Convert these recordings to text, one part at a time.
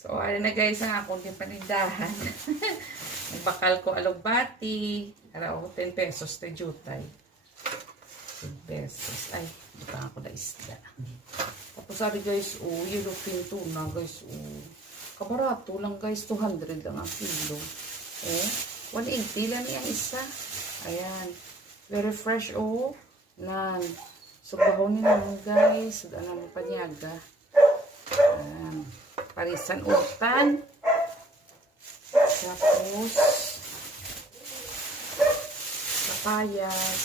So, ano na guys ang akong panindahan. Nagbakal ko alugbati. Araw ko 10 pesos na jutay. 10 pesos. Ay, baka ako na isda. Tapos sabi guys, European tuna guys. Kabarato lang guys, 200 lang ang kilo. 180 lang yung isa. Ayan. Very fresh nan. So, bahonin naman guys. Ano mo panyaga. Ayan. Parisan utan. Tapos papayas.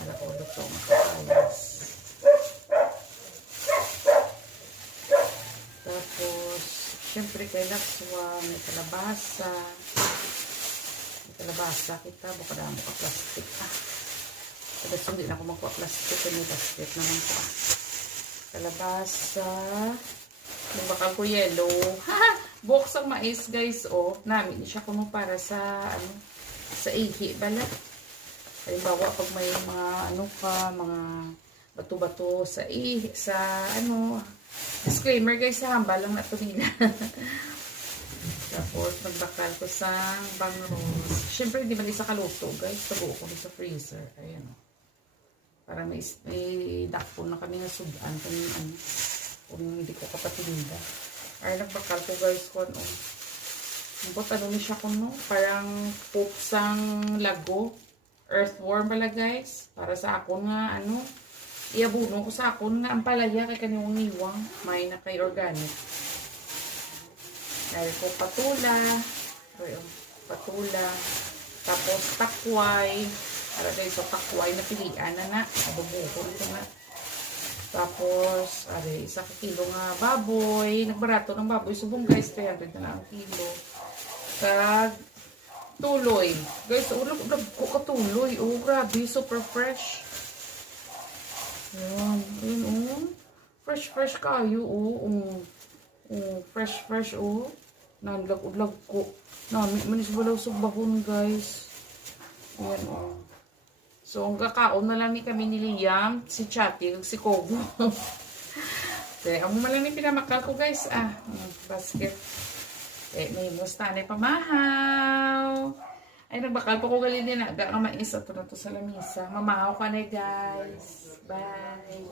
Ala ko luto ng papayas. Tapos syempre kay lakswa, may kalabasa. May kalabasa kita, baka na mo ka-plastic Kada hindi na ako magpa-plastic, may plastic naman ko Kalabasa. Bakal ko yellow. Box ang mais guys, namin siya kuno para sa sa ihi bala. Halimbawa pag may mga mga bato-bato sa ihi, sa disclaimer guys, hamba lang na ito nila. Tapos magbakal ko sa bangrose. Syempre hindi man isa kaluto guys, tago ko sa freezer. Ayan para may dakpon na kami nga sudan kung hindi ko kapatinda. Ay, nagbakal ko guys ko, But ni siya parang pupsang lago. Earthworm pala guys. Para sa ako nga, iabuno ko sa ako nga ang palaya kay kaniwang niwang. May na kay organic. Ay ko patula. Patula. Tapos takway. Para guys, so takway na pilian na Abubuko ito na. Tapos, isa kilo nga baboy. Nagbarato ng baboy. Subong guys, 300 na lang ang kilo. Kag tuloy. Guys, ulag ko katuloy. Grabe, super fresh. Ayan, fresh kayo, fresh, Nanlag-ulag ko. Namit manis balaw sa bahon, guys. Ayan, So, ang kakaon na lang kami ni Liam, si Chatty, si Kogo. Kaya, ang malang pinamakal ko, guys. Basket. May musta na pamahaw. Ay, nagbakal po ko gali din. Aga nga mais. Ito na to sa lamisa. Mamahaw ka na, guys. Bye.